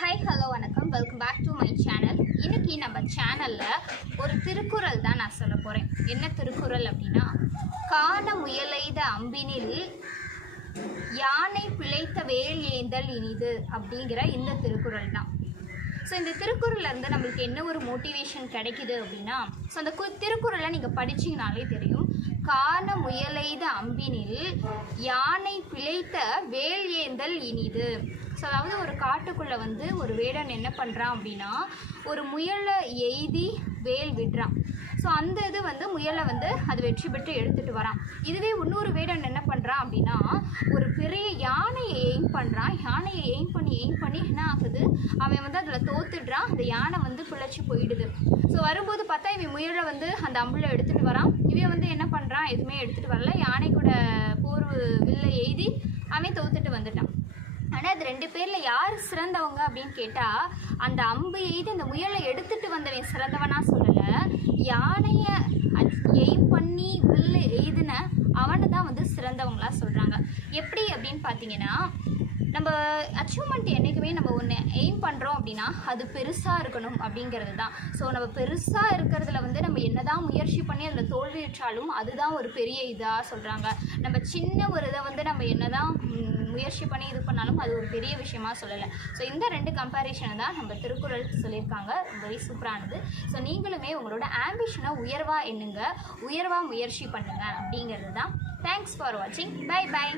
Hi hello வணக்கம், welcome back to my channel. இன்றைக்கி நம்ம சேனலில் ஒரு திருக்குறள் தான் நான் சொல்ல போகிறேன். என்ன திருக்குறள் அப்படின்னா, காண முயலெய்த அம்பினில் யானை பிழைத்த வேல் ஏந்தல் இனிது அப்படிங்கிற இந்த திருக்குறள் தான். ஸோ இந்த திருக்குறள்லேருந்து நம்மளுக்கு என்ன ஒரு மோட்டிவேஷன் கிடைக்குது அப்படின்னா, ஸோ அந்த திருக்குறளை நீங்கள் படிச்சிங்கனாலே தெரியும். காண முயலெய்த அம்பினில் யானை பிழைத்த வேல் ஏந்தல் இனிது. ஸோ அதாவது ஒரு காட்டுக்குள்ளே ஒரு வேடன் என்ன பண்ணுறான் அப்படின்னா, ஒரு முயலை எய்தி வேல் விடுறான். ஸோ அந்த இது முயலை அது வெற்றி பெற்று எடுத்துகிட்டு வரான். இதுவே இன்னொரு வேடன் என்ன பண்ணுறான் அப்படின்னா, ஒரு பெரிய யானையை எய்ம் பண்ணுறான். யானையை எய்ம் பண்ணி என்ன ஆகுது, அவன் அதில் தோத்துடுறான். அந்த யானை பிழைச்சி போயிடுது. ஸோ வரும்போது பார்த்தா இவன் முயலை அந்த அம்பில் எடுத்துகிட்டு வரான். இவன் என்ன பண்ணுறான், எதுவுமே எடுத்துகிட்டு வரல. யானை கூட போர் வில்லை எய்தி அவன் தோத்துட்டு வந்துட்டான். ஆனால் அது ரெண்டு பேரில் யார் சிறந்தவங்க அப்படின்னு கேட்டால், அந்த அம்பு எய்து அந்த முயலை எடுத்துகிட்டு வந்தவன் சிறந்தவனாக சொல்லலை, யானையை எய்ம் பண்ணி வில்லு எய்துன அவனை தான் சிறந்தவங்களாக சொல்கிறாங்க. எப்படி அப்படின்னு பார்த்தீங்கன்னா, நம்ம அச்சீவ்மெண்ட் என்றைக்குமே நம்ம ஒன்று எய்ம் பண்ணுறோம் அப்படின்னா அது பெருசாக இருக்கணும் அப்படிங்கிறது தான். ஸோ நம்ம பெருசாக இருக்கிறதுல நம்ம என்ன தான் முயற்சி பண்ணி அதில் தோல்வியுற்றாலும் அதுதான் ஒரு பெரிய இதாக சொல்கிறாங்க. நம்ம சின்ன ஒரு இதை நம்ம என்ன தான் முயற்சி பண்ணி இது பண்ணாலும் அது ஒரு பெரிய விஷயமா சொல்லலை. ஸோ இந்த ரெண்டு கம்பேரிஷனை தான் நம்ம திருக்குறள் சொல்லியிருக்காங்க. வெரி சூப்பரானது. ஸோ நீங்களுமே உங்களோட ஆம்பிஷனை உயர்வாக எண்ணுங்க, உயர்வாக முயற்சி பண்ணுங்கள் அப்படிங்கிறது தான். தேங்க்ஸ் ஃபார் வாட்சிங். Bye by.